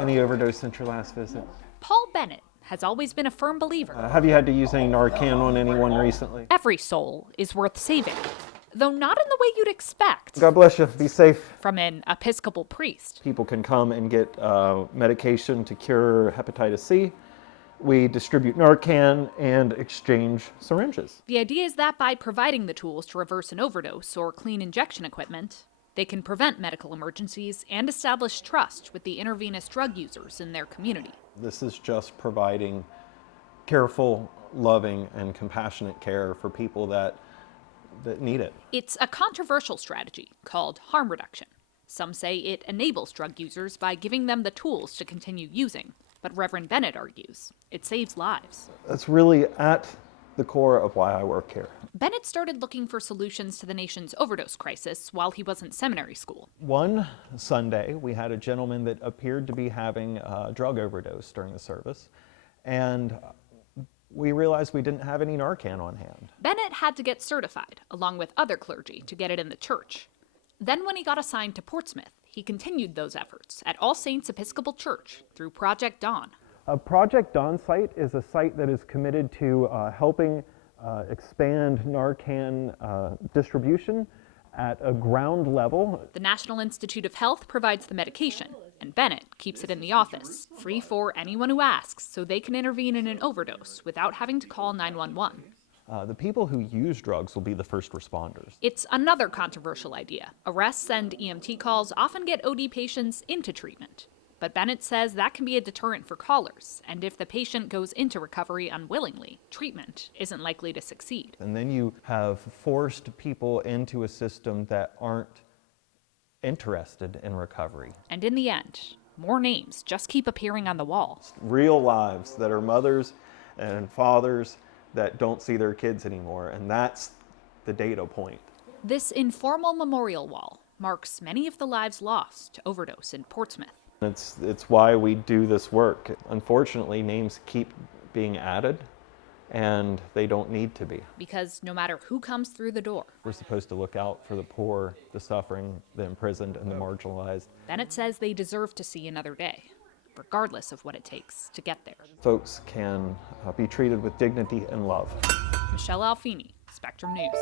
Any overdose since your last visit? Paul Bennett has always been a firm believer. Have you had to use any Narcan on anyone recently? Every soul is worth saving, though not in the way you'd expect. God bless you. Be safe. From an Episcopal priest. People can come and get medication to cure hepatitis C. We distribute Narcan and exchange syringes. The idea is that by providing the tools to reverse an overdose or clean injection equipment, they can prevent medical emergencies and establish trust with the intravenous drug users in their community. This is just providing careful, loving, and compassionate care for people that need it. It's a controversial strategy called harm reduction. Some say it enables drug users by giving them the tools to continue using. But Reverend Bennett argues it saves lives. That's really at the core of why I work here. Bennett started looking for solutions to the nation's overdose crisis while he was in seminary school. One Sunday, we had a gentleman that appeared to be having a drug overdose during the service, and we realized we didn't have any Narcan on hand. Bennett had to get certified, along with other clergy, to get it in the church. Then when he got assigned to Portsmouth, he continued those efforts at All Saints Episcopal Church through Project Dawn. A Project Dawn site is a site that is committed to helping expand Narcan distribution at a ground level. The National Institute of Health provides the medication, and Bennett keeps it in the office, free for anyone who asks, so they can intervene in an overdose without having to call 911. The people who use drugs will be the first responders. It's another controversial idea. Arrests and EMT calls often get OD patients into treatment. But Bennett says that can be a deterrent for callers, and if the patient goes into recovery unwillingly, treatment isn't likely to succeed. And then you have forced people into a system that aren't interested in recovery. And in the end, more names just keep appearing on the wall. Real lives that are mothers and fathers that don't see their kids anymore, and that's the data point. This informal memorial wall marks many of the lives lost to overdose in Portsmouth. It's why we do this work. Unfortunately, names keep being added, and they don't need to be. Because no matter who comes through the door, we're supposed to look out for the poor, the suffering, the imprisoned, and the marginalized. Bennett says they deserve to see another day, regardless of what it takes to get there. Folks can be treated with dignity and love. Michelle Alfini, Spectrum News.